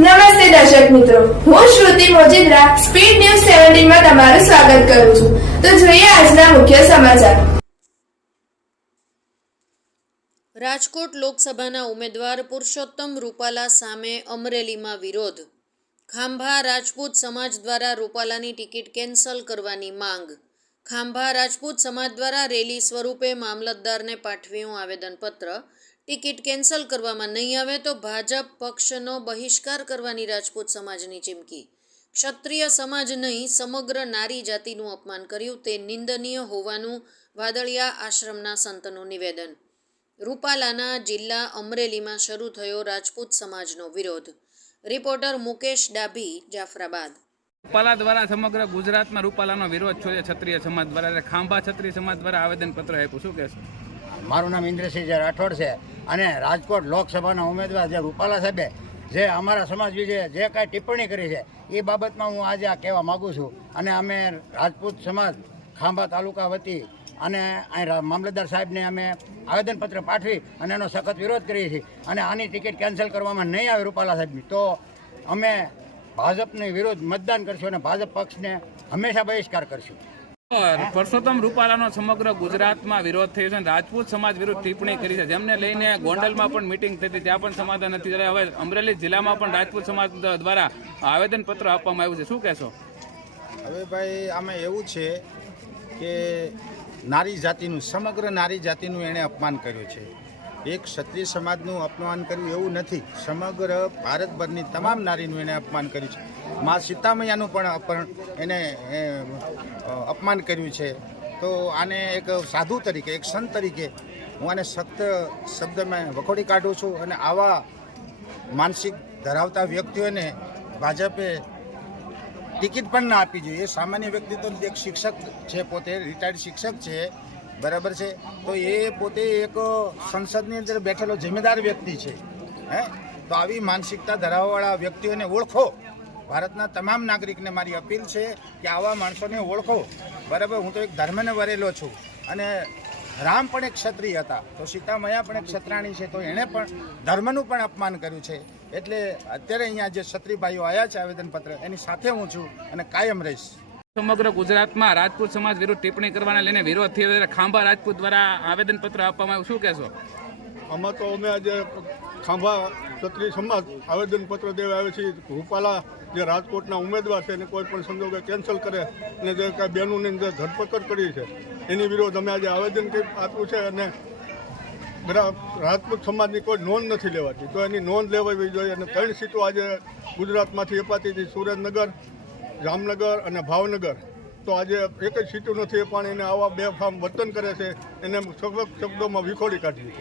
નમસ્તે દર્શક મિત્રો. હું શ્રુતિ મોજીદ્રા, સ્પીડ ન્યૂઝ સેવન્ટીનમાં તમારું સ્વાગત કરું છું. તો જોઈએ આજના મુખ્ય સમાચાર. રાજકોટ લોકસભાના ઉમેદવાર પુરુષોત્તમ રૂપાલા સામે અમરેલીમાં વિરોધ. ખાંભા રાજપૂત સમાજ દ્વારા રૂપાલાની ટિકિટ કેન્સલ કરવાની માંગ. ખાંભા રાજપૂત સમાજ દ્વારા રેલી સ્વરૂપે મામલતદારને પાઠવ્યું આવેદનપત્ર. ટિકિટ કેન્સલ કરવામાં નહીં આવે તો ભાજપ પક્ષનો બહિષ્કાર કરવાની રાજપૂત સમાજની ચીમકી. ક્ષત્રિય સમાજ નહીં સમગ્ર નારી જાતિનું અપમાન કર્યું તે નિંદનીય હોવાનું વાદળિયા આશ્રમના સંતનું નિવેદન. રૂપાલાના જિલ્લા અમરેલીમાં શરૂ થયો રાજપૂત સમાજનો વિરોધ. રિપોર્ટર મુકેશ ડાભી જાફરાબાદ. રૂપાલા દ્વારા સમગ્ર ગુજરાતમાં રૂપાલાનો વિરોધ થયો છે ક્ષત્રિય સમાજ દ્વારા ખાંભા ક્ષત્રિય સમાજ દ્વારા આવેદનપત્ર આપ્યું. શું કહેશો? મારું નામ ઇન્દ્રસિંહ રાઠોડ છે. અને રાજકોટ લોકસભાના ઉમેદવાર જે રૂપાલા સાહેબે જે અમારા સમાજ વિશે જે કાંઈ ટિપ્પણી કરી છે, એ બાબતમાં હું આજે આ કહેવા માગું છું. અને અમે રાજપૂત સમાજ ખાંભા તાલુકા વતી અને અહીં મામલતદાર સાહેબને અમે આવેદનપત્ર પાઠવી અને એનો સખત વિરોધ કરીએ છીએ. અને આની ટિકિટ કેન્સલ કરવામાં નહીં આવે રૂપાલા સાહેબની તો અમે ભાજપની વિરુદ્ધ મતદાન કરશું અને ભાજપ પક્ષને હંમેશા બહિષ્કાર કરશું. પરસોત્તમ રૂપાલાનો સમગ્ર ગુજરાતમાં વિરોધ થયો છે અને રાજપૂત સમાજ વિરુદ્ધ ટિપ્પણી કરી છે. જેમને લઈને ગોંડલમાં પણ મિટિંગ થઈ હતી. ત્યાં પણ સમાધાન નથી ત્યારે હવે અમરેલી જિલ્લામાં પણ રાજપૂત સમાજ દ્વારા આવેદનપત્ર આપવામાં આવ્યું છે. શું કહેશો? હવે ભાઈ, આમાં એવું છે કે નારી જાતિનું, સમગ્ર નારી જાતિનું એણે અપમાન કર્યું છે. એક ક્ષત્રિય સમાજનું અપમાન કર્યું એવું નથી. સમગ્ર ભારતભરની તમામ નારીનું એણે અપમાન કર્યું છે. મા સીતામૈયાનું પણ અપહરણ, એને અપમાન કર્યું છે. તો આને એક સાધુ તરીકે, એક સંત તરીકે હું આને સખ્ત શબ્દમાં વખોડી કાઢું છું અને આવા માનસિક ધરાવતા વ્યક્તિઓને ભાજપે ટિકિટ પણ ના આપવી જોઈએ. સામાન્ય વ્યક્તિ તો એક શિક્ષક છે પોતે રિટાયર્ડ શિક્ષક છે, બરાબર છે. તો એ પોતે એક સંસદની અંદર બેઠેલો જિમ્મેદાર વ્યક્તિ છે, હે? તો આવી માનસિકતા ધરાવવાવાળા વ્યક્તિઓને ઓળખો. ભારતના તમામ નાગરિકને મારી અપીલ છે કે આવા માણસોને ઓળખો. બરાબર હું તો એક ધર્મને વરેલો છું. અને રામ પણ એક ક્ષત્રિય હતા. તો સીતામયા પણ એક ક્ષત્રાણી છે તો એણે પણ ધર્મનું પણ અપમાન કર્યું છે. એટલે અત્યારે અહીંયા જે ક્ષત્રિભાઈઓ આવ્યા છે આવેદનપત્ર એની સાથે હું છું અને કાયમ રહીશ. સમગ્ર ગુજરાતમાં રાજપૂત સમાજ વિરુદ્ધ ટિપ્પણી કરવાના લઈને વિરોધ થયો ખાંભા રાજપૂત દ્વારા આવેદનપત્ર આપવામાં આવ્યું. શું કહેશો? આમાં તો અમે આજે ખાંભા ક્ષત્રિય સમાજ આવેદનપત્ર દેવા આવે છે, રૂપાલા જે રાજકોટના ઉમેદવાર છે એને કોઈ પણ સંજોગે કેન્સલ કરે અને જે કાંઈ બહેનોની અંદર ધરપકડ કરી છે, એની વિરોધ અમે આજે આવેદન આપ્યું છે અને રાજપૂત સમાજની કોઈ નોંધ નથી લેવાતી. તો એની નોંધ લેવાવી જોઈએ અને ત્રણ સીટો આજે ગુજરાતમાંથી અપાતી હતી, સુરેન્દ્રનગર, જામનગર અને ભાવનગર. તો આજે એક જ સીટો નથી પણ એને આવા બે ફાર્મ વર્તન કરે છે, એને શબ્દોમાં વિખોડી કાઢવી